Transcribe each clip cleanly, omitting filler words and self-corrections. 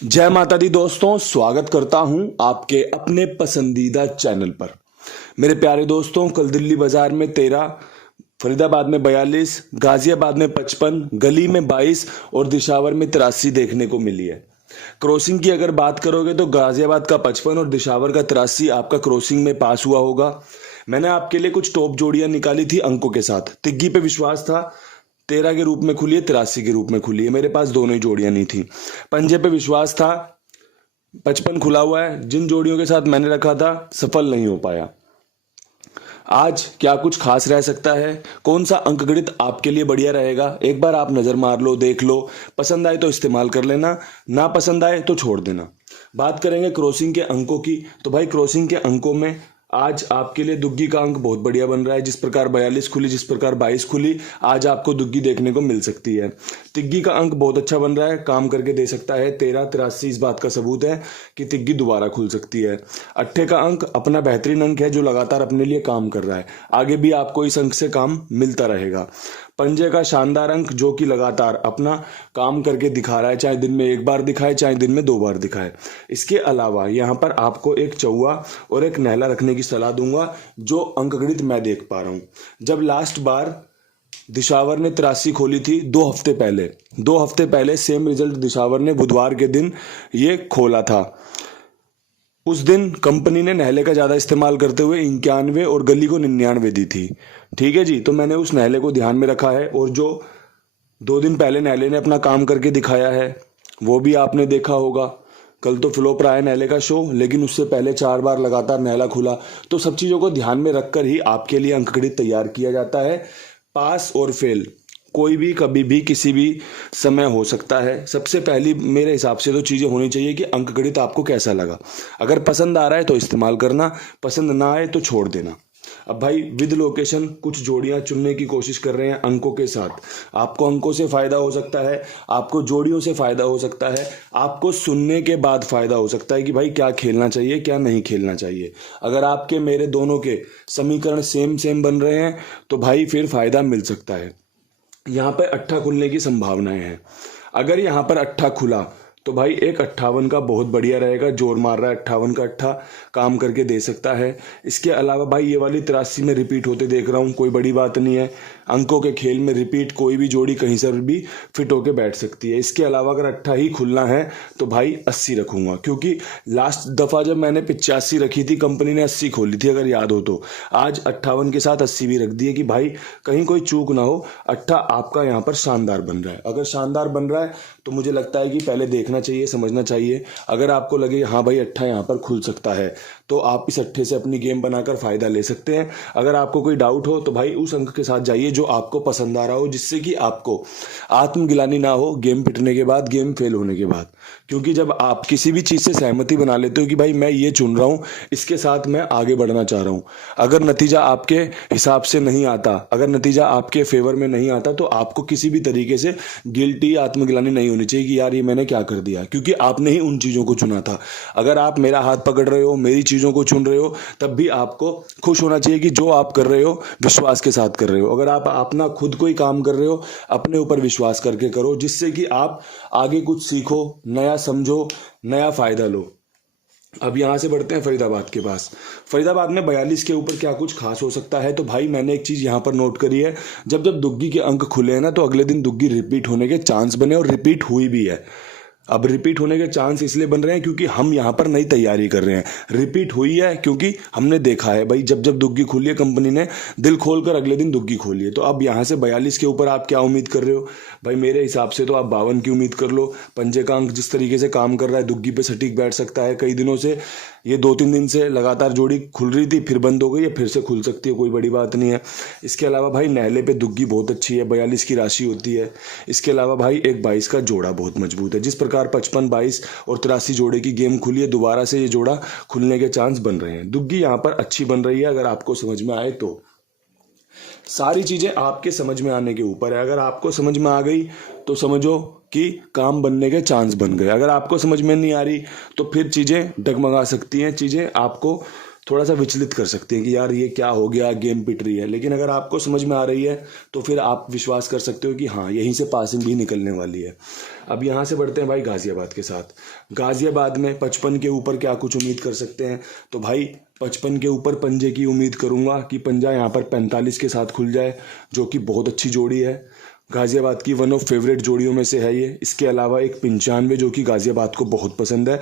जय माता दी दोस्तों, स्वागत करता हूं आपके अपने पसंदीदा चैनल पर। मेरे प्यारे दोस्तों, कल दिल्ली बाजार में 13, फरीदाबाद में 42, गाजियाबाद में 55, गली में 22 और दिशावर में 83 देखने को मिली है। क्रॉसिंग की अगर बात करोगे तो गाजियाबाद का 55 और दिशावर का 83 आपका क्रॉसिंग में पास हुआ होगा। मैंने आपके लिए कुछ टॉप जोड़ियां निकाली थी अंकों के साथ। तिग्गी पे विश्वास था, 13 के रूप में खुली है, 83 के रूप में खुली है। मेरे पास दोनों ही जोड़ियां नहीं थी। पंजे पे विश्वास था, 55 खुला हुआ है। जिन जोड़ियों के साथ मैंने रखा था सफल नहीं हो पाया। आज क्या कुछ खास रह सकता है? कौन सा अंकगणित आपके लिए बढ़िया रहेगा? एक बार आप नजर मार लो, देख लो। पसंद आए तो इस्तेमाल कर लेना, ना पसंद आए तो छोड़ देना। बात करेंगे क्रॉसिंग के अंकों की, तो भाई क्रॉसिंग के अंकों में आज आपके लिए दुग्गी का अंक बहुत बढ़िया बन रहा है। जिस प्रकार 42 खुली, जिस प्रकार 22 खुली, आज आपको दुग्गी देखने को मिल सकती है। तिग्गी का अंक बहुत अच्छा बन रहा है, काम करके दे सकता है। 13, 83 इस बात का सबूत है कि तिग्गी दोबारा खुल सकती है। अट्ठे का अंक अपना बेहतरीन अंक है जो लगातार अपने लिए काम कर रहा है। आगे भी आपको इस अंक से काम मिलता रहेगा। पंजे का शानदार अंक जो कि लगातार अपना काम करके दिखा रहा है, चाहे दिन में एक बार दिखाए चाहे दिन में 2 बार दिखाए। इसके अलावा यहाँ पर आपको एक चौवा और एक नहला रखने की सलाह दूंगा, जो अंकगणित मैं देख पा रहा हूँ। जब लास्ट बार दिशावर ने 83 खोली थी 2 हफ्ते पहले सेम रिजल्ट दिशावर ने बुधवार के दिन ये खोला था। उस दिन कंपनी ने नहले का ज़्यादा इस्तेमाल करते हुए 91 और गली को 99 दी थी। ठीक है जी, तो मैंने उस नहले को ध्यान में रखा है और जो 2 दिन पहले नहले ने अपना काम करके दिखाया है वो भी आपने देखा होगा। कल तो फ्लोप रहा है नहले का शो, लेकिन उससे पहले 4 बार लगातार नहला खुला। तो सब चीज़ों को ध्यान में रखकर ही आपके लिए अंकगणित तैयार किया जाता है। पास और फेल कोई भी कभी भी किसी भी समय हो सकता है। सबसे पहली मेरे हिसाब से तो चीज़ें होनी चाहिए कि अंकगणित आपको कैसा लगा। अगर पसंद आ रहा है तो इस्तेमाल करना, पसंद ना आए तो छोड़ देना। अब भाई विद लोकेशन कुछ जोड़ियां चुनने की कोशिश कर रहे हैं अंकों के साथ। आपको अंकों से फायदा हो सकता है, आपको जोड़ियों से फायदा हो सकता है, आपको सुनने के बाद फायदा हो सकता है कि भाई क्या खेलना चाहिए क्या नहीं खेलना चाहिए। अगर आपके मेरे दोनों के समीकरण सेम सेम बन रहे हैं तो भाई फिर फायदा मिल सकता है। यहाँ पर अट्ठा खुलने की संभावनाएं हैं। अगर यहाँ पर अट्ठा खुला तो भाई एक 58 का बहुत बढ़िया रहेगा। जोर मार रहा है 58 का अट्ठा, काम करके दे सकता है। इसके अलावा भाई ये वाली 83 में रिपीट होते देख रहा हूँ, कोई बड़ी बात नहीं है। अंकों के खेल में रिपीट कोई भी जोड़ी कहीं से भी फिट होके बैठ सकती है। इसके अलावा अगर अट्ठा ही खुलना है तो भाई 80 रखूंगा, क्योंकि लास्ट दफा जब मैंने 85 रखी थी कंपनी ने 80 खोली थी, अगर याद हो तो। आज 58 के साथ 80 भी रख दिए कि भाई कहीं कोई चूक ना हो। अट्ठा आपका यहाँ पर शानदार बन रहा है। अगर शानदार बन रहा है तो मुझे लगता है कि पहले देखना चाहिए, समझना चाहिए। अगर आपको लगे हाँ भाई अट्ठा यहाँ पर खुल सकता है तो आप इस अट्ठे से अपनी गेम बनाकर फायदा ले सकते हैं। अगर आपको कोई डाउट हो तो भाई उस अंक के साथ जाइए जो आपको पसंद आ रहा हो, जिससे कि आपको आत्मगिलानी ना हो गेम पिटने के बाद, गेम फेल होने के बाद। क्योंकि जब आप किसी भी चीज़ से सहमति बना लेते हो कि भाई मैं ये चुन रहा हूँ, इसके साथ मैं आगे बढ़ना चाह रहा हूँ, अगर नतीजा आपके हिसाब से नहीं आता, अगर नतीजा आपके फेवर में नहीं आता, तो आपको किसी भी तरीके से गिल्टी आत्मगिलानी नहीं होनी चाहिए कि यार ये मैंने क्या कर दिया, क्योंकि आपने ही उन चीज़ों को चुना था। अगर आप मेरा हाथ पकड़ रहे हो, मेरी चीज़ों को चुन रहे हो, तब भी आपको खुश होना चाहिए कि जो आप कर रहे हो विश्वास के साथ कर रहे हो। अगर आप अपना खुद को ही काम कर रहे हो, अपने ऊपर विश्वास करके करो, जिससे कि आप आगे कुछ सीखो, नया समझो, नया फायदा लो। अब यहां से बढ़ते हैं फरीदाबाद के पास। फरीदाबाद में 42 के ऊपर क्या कुछ खास हो सकता है? तो भाई मैंने एक चीज यहां पर नोट करी है, जब जब दुग्गी के अंक खुले हैं ना तो अगले दिन दुग्गी रिपीट होने के चांस बने और रिपीट हुई भी है। अब रिपीट होने के चांस इसलिए बन रहे हैं क्योंकि हम यहाँ पर नई तैयारी कर रहे हैं। रिपीट हुई है क्योंकि हमने देखा है भाई जब जब दुग्गी खुली है कंपनी ने दिल खोलकर अगले दिन दुग्गी खोली है। तो अब यहाँ से 42 के ऊपर आप क्या उम्मीद कर रहे हो? भाई मेरे हिसाब से तो आप 52 की उम्मीद कर लो। पंजे का अंक जिस तरीके से काम कर रहा है दुग्गी पे सटीक बैठ सकता है। कई दिनों से ये 2-3 दिन से लगातार जोड़ी खुल रही थी, फिर बंद हो गई है, फिर से खुल सकती है, कोई बड़ी बात नहीं है। इसके अलावा भाई नहले पे दुग्गी बहुत अच्छी है, 42 की राशि होती है। इसके अलावा भाई एक 22 का जोड़ा बहुत मजबूत है। जिस प्रकार 55, 22 और 83 जोड़े की गेम खुली है, दोबारा से ये जोड़ा खुलने के चांस बन रहे हैं। दुग्गी यहाँ पर अच्छी बन रही है अगर आपको समझ में आए तो। सारी चीजें आपके समझ में आने के ऊपर है। अगर आपको समझ में आ गई तो समझो कि काम बनने के चांस बन गए। अगर आपको समझ में नहीं आ रही तो फिर चीजें डगमगा सकती हैं, चीजें आपको थोड़ा सा विचलित कर सकती हैं कि यार ये क्या हो गया, गेम पिट रही है। लेकिन अगर आपको समझ में आ रही है तो फिर आप विश्वास कर सकते हो कि हाँ, यहीं से पासिंग भी निकलने वाली है। अब यहाँ से बढ़ते हैं भाई गाजियाबाद के साथ। गाजियाबाद में 55 के ऊपर क्या कुछ उम्मीद कर सकते हैं, तो भाई 55 के ऊपर पंजे की उम्मीद करूंगा कि पंजा यहाँ पर 45 के साथ खुल जाए, जो कि बहुत अच्छी जोड़ी है। गाजियाबाद की वन ऑफ फेवरेट जोड़ियों में से है ये। इसके अलावा एक 95 जो कि गाजियाबाद को बहुत पसंद है।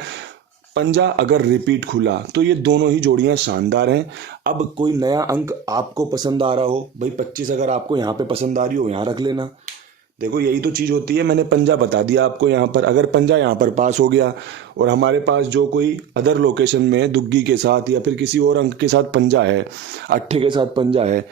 पंजा अगर रिपीट खुला तो ये दोनों ही जोड़ियां शानदार हैं। अब कोई नया अंक आपको पसंद आ रहा हो, भाई 25 अगर आपको यहाँ पे पसंद आ रही हो, यहाँ रख लेना। देखो यही तो चीज़ होती है, मैंने पंजा बता दिया आपको यहाँ पर। अगर पंजा यहाँ पर पास हो गया और हमारे पास जो कोई अदर लोकेशन में दुग्गी के साथ या फिर किसी और अंक के साथ पंजा है, अट्ठे के साथ पंजा है,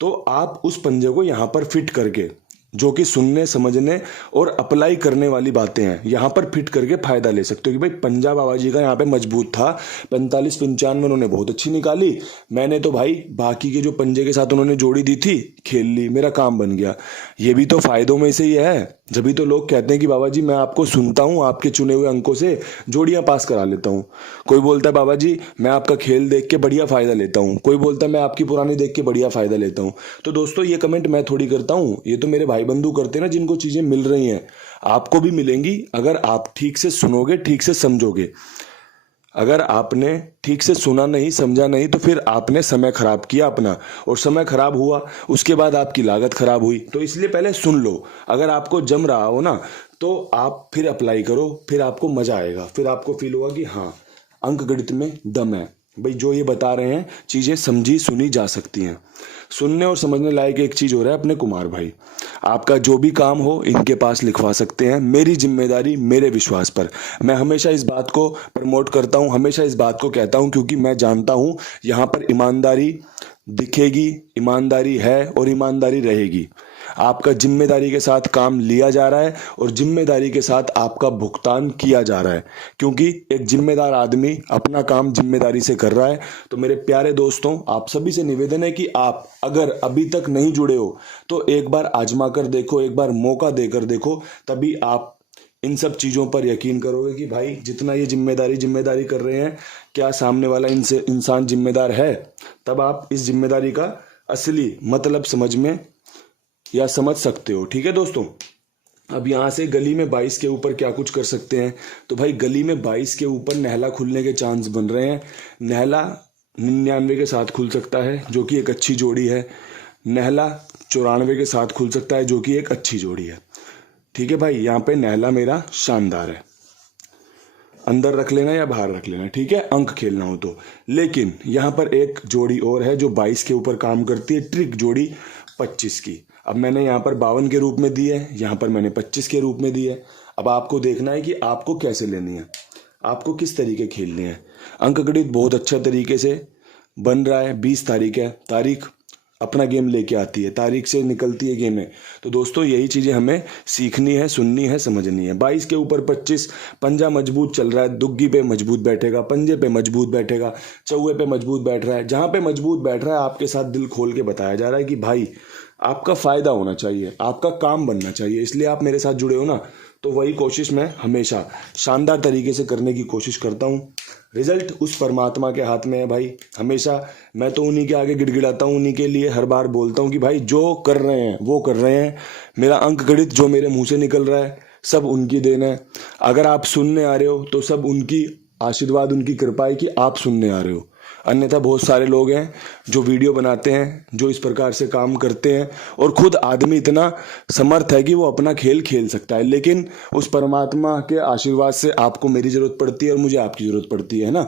तो आप उस पंजे को यहाँ पर फिट करके, जो कि सुनने समझने और अप्लाई करने वाली बातें हैं, यहाँ पर फिट करके फायदा ले सकते हो कि भाई पंजा बाबा जी का यहाँ पे मजबूत था, 45-95 उन्होंने बहुत अच्छी निकाली, मैंने तो भाई बाकी के जो पंजे के साथ उन्होंने जोड़ी दी थी खेल ली, मेरा काम बन गया। ये भी तो फायदों में से ही है। जब भी तो लोग कहते हैं कि बाबा जी मैं आपको सुनता हूँ, आपके चुने हुए अंकों से जोड़ियां पास करा लेता हूँ। कोई बोलता है बाबा जी मैं आपका खेल देख के बढ़िया फायदा लेता हूँ, कोई बोलता है मैं आपकी पुरानी देख के बढ़िया फायदा लेता हूँ। तो दोस्तों ये कमेंट मैं थोड़ी करता हूँ, ये तो मेरे भाई बंधु करते हैं ना, जिनको चीजें मिल रही हैं। आपको भी मिलेंगी अगर आप ठीक से सुनोगे, ठीक से समझोगे। अगर आपने ठीक से सुना नहीं, समझा नहीं, तो फिर आपने समय खराब किया अपना, और समय खराब हुआ उसके बाद आपकी लागत खराब हुई। तो इसलिए पहले सुन लो। अगर आपको जम रहा हो ना तो आप फिर अप्लाई करो, फिर आपको मजा आएगा, फिर आपको फील होगा कि हाँ अंक गणित में दम है भाई, जो ये बता रहे हैं चीजें समझी सुनी जा सकती हैं। सुनने और समझने लायक एक चीज हो रहा है अपने कुमार भाई, आपका जो भी काम हो इनके पास लिखवा सकते हैं, मेरी जिम्मेदारी मेरे विश्वास पर। मैं हमेशा इस बात को प्रमोट करता हूं, हमेशा इस बात को कहता हूं, क्योंकि मैं जानता हूं यहां पर ईमानदारी दिखेगी, ईमानदारी है और ईमानदारी रहेगी। आपका जिम्मेदारी के साथ काम लिया जा रहा है और जिम्मेदारी के साथ आपका भुगतान किया जा रहा है, क्योंकि एक जिम्मेदार आदमी अपना काम जिम्मेदारी से कर रहा है। तो मेरे प्यारे दोस्तों, आप सभी से निवेदन है कि आप अगर अभी तक नहीं जुड़े हो तो एक बार आजमा कर देखो, एक बार मौका देकर देखो, तभी आप इन सब चीज़ों पर यकीन करोगे कि भाई जितना ये जिम्मेदारी कर रहे हैं, क्या सामने वाला इनसे इंसान जिम्मेदार है। तब आप इस जिम्मेदारी का असली मतलब समझ में या समझ सकते हो। ठीक है दोस्तों, अब यहाँ से गली में 22 के ऊपर क्या कुछ कर सकते हैं, तो भाई गली में 22 के ऊपर नहला खुलने के चांस बन रहे हैं। नहला 99 के साथ खुल सकता है, जो कि एक अच्छी जोड़ी है। नहला 94 के साथ खुल सकता है, जो कि एक अच्छी जोड़ी है। ठीक है भाई, यहाँ पे नहला मेरा शानदार है, अंदर रख लेना या बाहर रख लेना, ठीक है, अंक खेलना हो तो। लेकिन यहाँ पर एक जोड़ी और है जो 22 के ऊपर काम करती है, ट्रिक जोड़ी 25 की। अब मैंने यहाँ पर 52 के रूप में दी है, यहाँ पर मैंने 25 के रूप में दी है। अब आपको देखना है कि आपको कैसे लेनी है, आपको किस तरीके खेलनी है। अंक गणित बहुत अच्छा तरीके से बन रहा है। 20 तारीख है, तारीख अपना गेम लेके आती है, तारीख से निकलती है गेमें। तो दोस्तों यही चीजें हमें सीखनी है, सुननी है, समझनी है। 22 के ऊपर 25, पंजा मजबूत चल रहा है, दुग्गी पे मजबूत बैठेगा, पंजे पे मजबूत बैठेगा, चौवे पे मजबूत बैठ रहा है। जहां पे मजबूत बैठ रहा है आपके साथ दिल खोल के बताया जा रहा है कि भाई आपका फायदा होना चाहिए, आपका काम बनना चाहिए, इसलिए आप मेरे साथ जुड़े हो ना। तो वही कोशिश मैं हमेशा शानदार तरीके से करने की कोशिश करता हूँ। रिजल्ट उस परमात्मा के हाथ में है भाई। हमेशा मैं तो उन्हीं के आगे गिड़गिड़ाता हूँ, उन्हीं के लिए हर बार बोलता हूँ कि भाई जो कर रहे हैं वो कर रहे हैं। मेरा अंक गणित जो मेरे मुंह से निकल रहा है सब उनकी देन है। अगर आप सुनने आ रहे हो तो सब उनकी आशीर्वाद, उनकी कृपा है कि आप सुनने आ रहे हो। अन्यथा बहुत सारे लोग हैं जो वीडियो बनाते हैं, जो इस प्रकार से काम करते हैं, और खुद आदमी इतना समर्थ है कि वो अपना खेल खेल सकता है, लेकिन उस परमात्मा के आशीर्वाद से आपको मेरी जरूरत पड़ती है और मुझे आपकी जरूरत पड़ती है ना।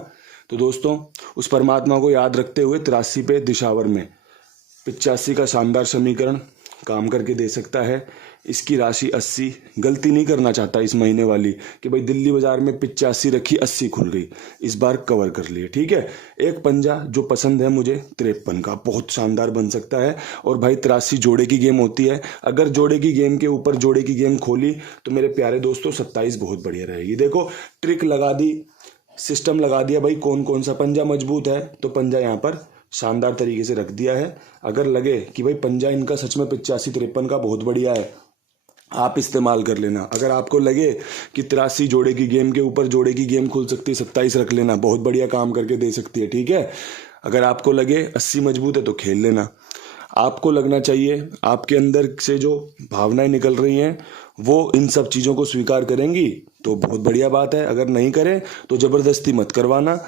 तो दोस्तों उस परमात्मा को याद रखते हुए 83 पे दिशावर में 85 का शानदार समीकरण काम करके दे सकता है। इसकी राशि 80, गलती नहीं करना चाहता इस महीने वाली कि भाई दिल्ली बाजार में 85 रखी 80 खुल गई, इस बार कवर कर लिए। ठीक है, एक पंजा जो पसंद है मुझे 53 का, बहुत शानदार बन सकता है। और भाई 83 जोड़े की गेम होती है, अगर जोड़े की गेम के ऊपर जोड़े की गेम खोली तो मेरे प्यारे दोस्तों 27 बहुत बढ़िया रहेगी। देखो ट्रिक लगा दी, सिस्टम लगा दिया भाई, कौन कौन सा पंजा मजबूत है तो पंजा यहाँ पर शानदार तरीके से रख दिया है। अगर लगे कि भाई पंजा इनका सच में 85-53 का बहुत बढ़िया है आप इस्तेमाल कर लेना। अगर आपको लगे कि 83 जोड़े की गेम के ऊपर जोड़े की गेम खुल सकती है, 27 रख लेना, बहुत बढ़िया काम करके दे सकती है, ठीक है। अगर आपको लगे 80 मजबूत है तो खेल लेना। आपको लगना चाहिए आपके अंदर से जो भावनाएं निकल रही हैं वो इन सब चीज़ों को स्वीकार करेंगी तो बहुत बढ़िया बात है। अगर नहीं करें तो ज़बरदस्ती मत करवाना,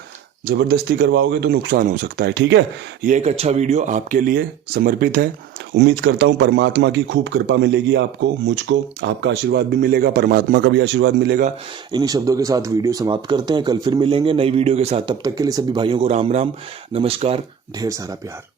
ज़बरदस्ती करवाओगे तो नुकसान हो सकता है, ठीक है। ये एक अच्छा वीडियो आपके लिए समर्पित है। उम्मीद करता हूँ परमात्मा की खूब कृपा मिलेगी आपको, मुझको, आपका आशीर्वाद भी मिलेगा, परमात्मा का भी आशीर्वाद मिलेगा। इन्हीं शब्दों के साथ वीडियो समाप्त करते हैं। कल फिर मिलेंगे नई वीडियो के साथ। तब तक के लिए सभी भाइयों को राम राम, नमस्कार, ढेर सारा प्यार।